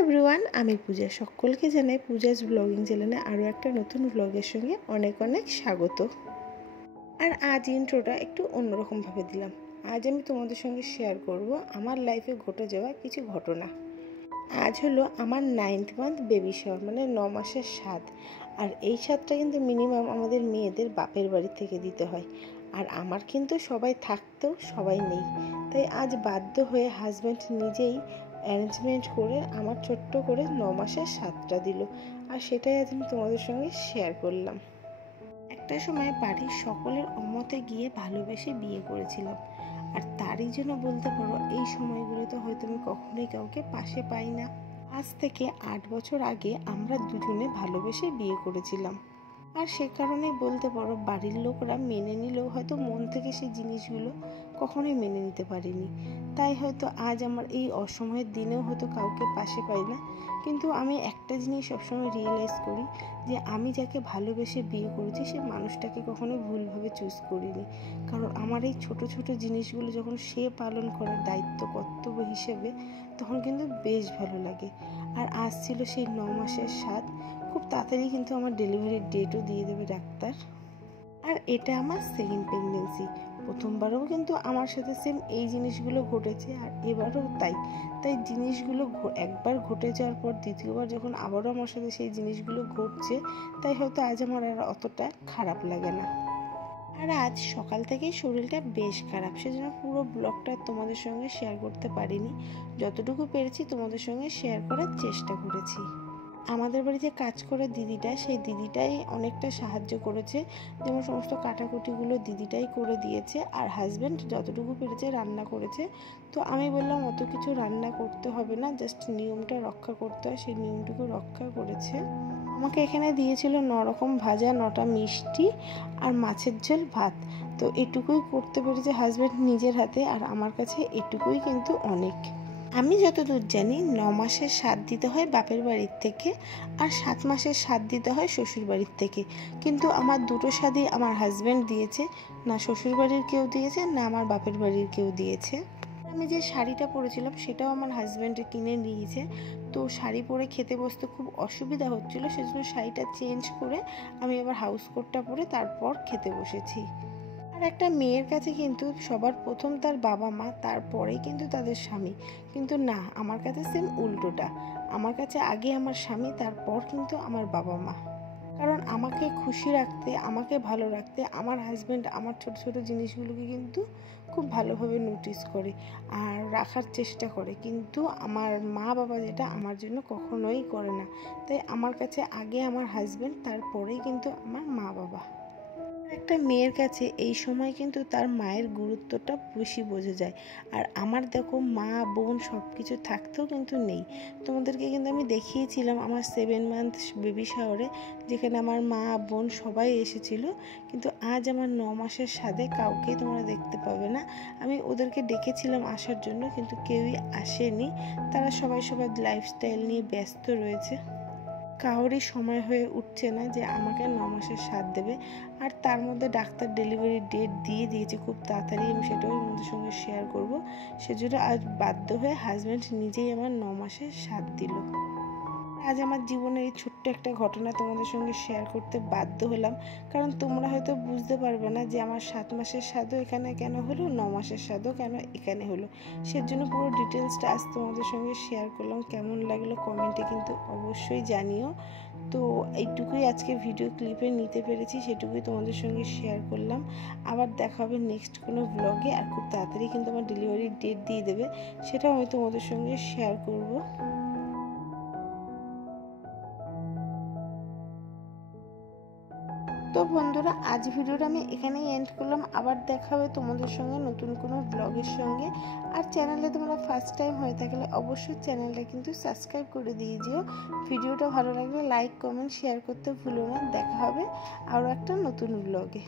Everyone, আমি পূজা। সকলকে জানাই পূজাজ ব্লগিং চ্যানেলে আরও একটা নতুন ব্লগের সঙ্গে অনেক অনেক স্বাগত। আর আজ ইন্ট্রোটা একটু অন্যরকমভাবে দিলাম। আজ আমি তোমাদের সঙ্গে শেয়ার করব আমার লাইফে ঘটে যাওয়া কিছু ঘটনা। আজ হলো আমার 9th মান্থ বেবি শাওয়ার, মানে 9 মাসের স্বাদ। আর এই স্বাদটা কিন্তু মিনিমাম আমাদের মেয়েদের বাপের বাড়ি থেকে দিতে হয়। আর আমার কিন্তু সবাই থাকতেও সবাই নেই, তাই আজ বাধ্য হয়ে হাজব্যান্ড নিজেই অ্যারেঞ্জমেন্ট করে আমার ছোট্ট করে 9 মাসের স্বাদটা দিল। আর সেটাই আজ আমি তোমাদের সঙ্গে শেয়ার করলাম। একটা সময় বাড়ির সকলের অমতে গিয়ে ভালোবেসে বিয়ে করেছিলাম। আর তারই জন্য বলতে পারো এই সময়গুলোতে হয়তো আমি কখনোই কাউকে পাশে পাই না। আজ থেকে 8 বছর আগে আমরা দুজনে ভালোবেসে বিয়ে করেছিলাম। আর সে কারণেই বলতে পারো বাড়ির লোকরা মেনে নিলেও হয়তো মন থেকে সেই জিনিসগুলো কখনোই মেনে নিতে পারিনি। তাই হয়তো আজ আমার এই অসময়ের দিনেও হয়তো কাউকে পাশে পাই না। কিন্তু আমি একটা জিনিস সবসময় রিয়েলাইজ করি যে আমি যাকে ভালোবেসে বিয়ে করেছি সে মানুষটাকে কখনো ভুলভাবে চুজ করিনি। কারণ আমার এই ছোট ছোট জিনিসগুলো যখন সে পালন করে দায়িত্ব কর্তব্য হিসেবে, তখন কিন্তু বেশ ভালো লাগে। আর আজ ছিল সেই 9 মাসের স্বাদ। খুব তাড়াতাড়ি কিন্তু আমার ডেলিভারির ডেটও দিয়ে দেবে ডাক্তার। আর এটা আমার সেকেন্ড প্রেগনেন্সি। প্রথমবারও কিন্তু আমার সাথে সেম এই জিনিসগুলো ঘটেছে, আর এবারও তাই জিনিসগুলো একবার ঘটে যাওয়ার পর দ্বিতীয়বার যখন আবারও আমার সাথে সেই জিনিসগুলো ঘটছে, তাই হয়তো আজ আমার আর অতটা খারাপ লাগে না। আর আজ সকাল থেকেই শরীরটা বেশ খারাপ, সেজন্য পুরো ব্লগটা তোমাদের সঙ্গে শেয়ার করতে পারিনি। যতটুকু পেরেছি তোমাদের সঙ্গে শেয়ার করার চেষ্টা করেছি। আমাদের বাড়িতে কাজ করে দিদিটা, সেই দিদিটাই অনেকটা সাহায্য করেছে। যেমন সমস্ত কাটাকুটিগুলো দিদিটাই করে দিয়েছে, আর হাজব্যান্ড যতটুকু পেরেছে রান্না করেছে। তো আমি বললাম অত কিছু রান্না করতে হবে না, জাস্ট নিয়মটা রক্ষা করতে হয়, সেই নিয়মটুকু রক্ষা করেছে। আমাকে এখানে দিয়েছিল 9 রকম ভাজা, 9টা মিষ্টি আর মাছের ঝোল, ভাত। তো এটুকুই করতে পেরেছে হাজব্যান্ড নিজের হাতে, আর আমার কাছে এটুকুই কিন্তু অনেক। আমি যতদূর জানি 9 মাসের স্বাদ দিতে হয় বাপের বাড়ির থেকে, আর 7 মাসের স্বাদ দিতে হয় শ্বশুর বাড়ির থেকে। কিন্তু আমার দুটো স্বাদই আমার হাজব্যান্ড দিয়েছে, না শ্বশুর বাড়ির কেউ দিয়েছে না আমার বাপের বাড়ির কেউ দিয়েছে। আমি যে শাড়িটা পরেছিলাম সেটাও আমার হাজব্যান্ড কিনে নিয়েছে। তো শাড়ি পরে খেতে বসতে খুব অসুবিধা হচ্ছিল, সেজন্য শাড়িটা চেঞ্জ করে আমি আবার হাউস কোটটা পরে তারপর খেতে বসেছি। আর একটা মেয়ের কাছে কিন্তু সবার প্রথম তার বাবা মা, তারপরেই কিন্তু তাদের স্বামী। কিন্তু না, আমার কাছে সেম উল্টোটা। আমার কাছে আগে আমার স্বামী, তারপর কিন্তু আমার বাবা মা। কারণ আমাকে খুশি রাখতে, আমাকে ভালো রাখতে আমার হাজব্যান্ড আমার ছোট ছোট জিনিসগুলোকে কিন্তু খুব ভালোভাবে নোটিস করে আর রাখার চেষ্টা করে। কিন্তু আমার মা বাবা যেটা আমার জন্য কখনোই করে না। তাই আমার কাছে আগে আমার হাজব্যান্ড, তারপরেই কিন্তু আমার মা বাবা। একটা মেয়ের কাছে এই সময় কিন্তু তার মায়ের গুরুত্বটা বেশি বোঝা যায়। আর আমার দেখো মা বোন সব কিছু থাকতেও কিন্তু নেই। তোমাদেরকে কিন্তু আমি দেখিয়েছিলাম আমার 7 মান্থ বেবি শাওয়ারে, যেখানে আমার মা বোন সবাই এসেছিল। কিন্তু আজ আমার 9 মাসের স্বাদে কাউকেই তোমরা দেখতে পাবে না। আমি ওদেরকে ডেকেছিলাম আসার জন্য, কিন্তু কেউই আসেনি। তারা সবাই সবার লাইফস্টাইল নিয়ে ব্যস্ত রয়েছে। কারোরই সময় হয়ে উঠছে না যে আমাকে 9 মাসের স্বাদ দেবে। আর তার মধ্যে ডাক্তার ডেলিভারির ডেট দিয়ে দিয়েছে খুব তাড়াতাড়ি, আমি সেটাও তোমাদের সঙ্গে শেয়ার করব। সেজন্য আজ বাধ্য হয়ে হাজব্যান্ড নিজেই আমার 9 মাসের স্বাদ দিল। আজ আমার জীবনের এই ছোট্ট একটা ঘটনা তোমাদের সঙ্গে শেয়ার করতে বাধ্য হলাম, কারণ তোমরা হয়তো বুঝতে পারবে না যে আমার 7 মাসের স্বাদও এখানে কেন হলো, 9 মাসের স্বাদও কেন এখানে হলো। সেজন্য পুরো ডিটেলসটা আজ তোমাদের সঙ্গে শেয়ার করলাম। কেমন লাগলো কমেন্টে কিন্তু অবশ্যই জানিও। তো এইটুকুই আজকে ভিডিও ক্লিপে নিতে পেরেছি, সেটুকুই তোমাদের সঙ্গে শেয়ার করলাম। আবার দেখা হবে নেক্সট কোনো ব্লগে। আর খুব তাড়াতাড়ি কিন্তু আমার ডেলিভারির ডেট দিয়ে দেবে, সেটাও আমি তোমাদের সঙ্গে শেয়ার করব। তো বন্ধুরা, আজ ভিডিওটা আমি এখানেই এন্ড করলাম। আবার দেখা হবে তোমাদের সঙ্গে নতুন কোনো ব্লগের সঙ্গে। আর চ্যানেলে তোমরা ফার্স্ট টাইম হয়ে থাকলে অবশ্যই চ্যানেলটা কিন্তু সাবস্ক্রাইব করে দিয়ে যেও। ভিডিওটা ভালো লাগলে লাইক কমেন্ট শেয়ার করতে ভুলো না। দেখা হবে আরও একটা নতুন ব্লগে।